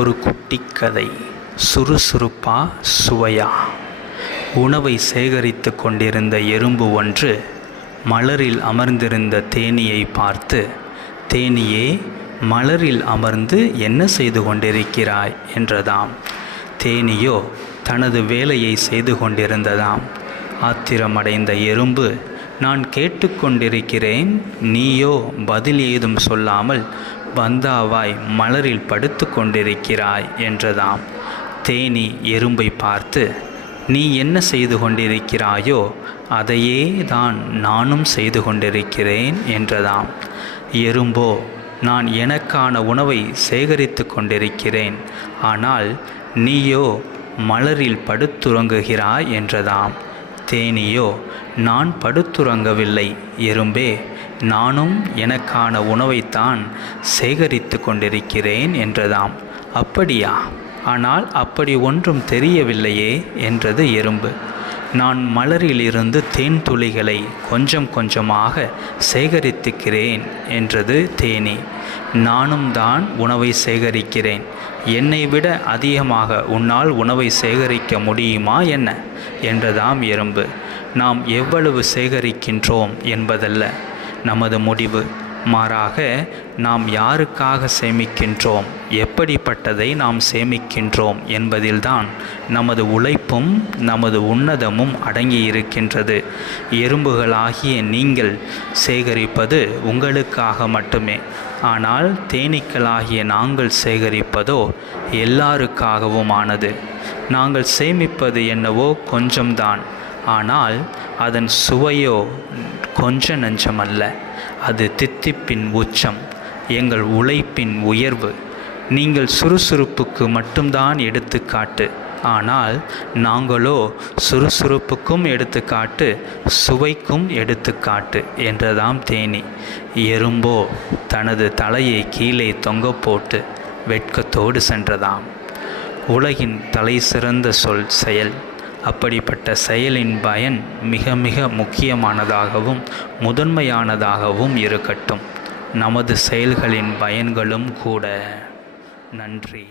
ஒரு குட்டி கதை. சுறுசுறுப்பா சுவையா? உணவை சேகரித்து கொண்டிருந்த எறும்பு ஒன்று மலரில் அமர்ந்திருந்த தேனீயை பார்த்து, தேனீயே, மலரில் அமர்ந்து என்ன செய்து கொண்டிருக்கிறாய் என்றதாம். தேனீயோ தனது வேலையை செய்து கொண்டிருந்ததாம். ஆத்திரமடைந்த எறும்பு, நான் கேட்டுக்கொண்டிருக்கிறேன், நீயோ பதில் ஏதும் சொல்லாமல் பந்தாவாய் மலரில் படுத்து கொண்டிருக்கிறாய் என்றதாம். தேனீ எறும்பை பார்த்து, நீ என்ன செய்து கொண்டிருக்கிறாயோ அதையே தான் நானும் செய்து கொண்டிருக்கிறேன் என்றதாம். எறும்போ, நான் எனக்கான உணவை சேகரித்து கொண்டிருக்கிறேன், ஆனால் நீயோ மலரில் படுத்துறங்குகிறாய் என்றதாம். தேனீயோ, நான் படுத்துறங்கவில்லை எறும்பே, நானும் எனக்கான உணவைத்தான் சேகரித்து கொண்டிருக்கிறேன் என்றதாம். அப்படியா? ஆனால் அப்படி ஒன்றும் தெரியவில்லையே என்றது எறும்பு. நான் மலரிலிருந்து தேன் துளிகளை கொஞ்சம் கொஞ்சமாக சேகரித்துக்கிறேன் என்றது தேனீ. நானும் தான் உணவை சேகரிக்கிறேன். என்னை விட அதிகமாக உன்னால் உணவை சேகரிக்க முடியுமா என்ன என்றதாம் எறும்பு. நாம் எவ்வளவு சேகரிக்கின்றோம் என்பதல்ல நமது முடிவு, மாறாக நாம் யாருக்காக சேமிக்கின்றோம், எப்படிப்பட்டதை நாம் சேமிக்கின்றோம் என்பதில்தான் நமது உழைப்பும் நமது உன்னதமும் அடங்கியிருக்கின்றது. எறும்புகளாகிய நீங்கள் சேகரிப்பது உங்களுக்காக மட்டுமே, ஆனால் தேனீக்களாகிய நாங்கள் சேகரிப்பதோ எல்லாருக்காகவுமானது. நாங்கள் சேமிப்பது என்னவோ கொஞ்சம்தான், ஆனால் அதன் சுவையோ கொஞ்ச நஞ்சமல்ல. அது தித்திப்பின் உச்சம், எங்கள் உழைப்பின் உயர்வு. நீங்கள் சுறுசுறுப்புக்கு மட்டும்தான் எடுத்துக்காட்டு, ஆனால் நாங்களோ சுறுசுறுப்புக்கும் எடுத்துக்காட்டு, சுவைக்கும் எடுத்துக்காட்டு என்றதாம் தேனீ. எறும்போ தனது தலையை கீழே தொங்க போட்டு வெட்கத்தோடு சென்றதாம். உலகின் தலை சிறந்த சொல் செயல். அப்படிப்பட்ட செயலின் பயன் மிக மிக முக்கியமானதாகவும் முதன்மையானதாகவும் இருக்கட்டும். நமது செயல்களின் பயன்களும் கூட. நன்றி.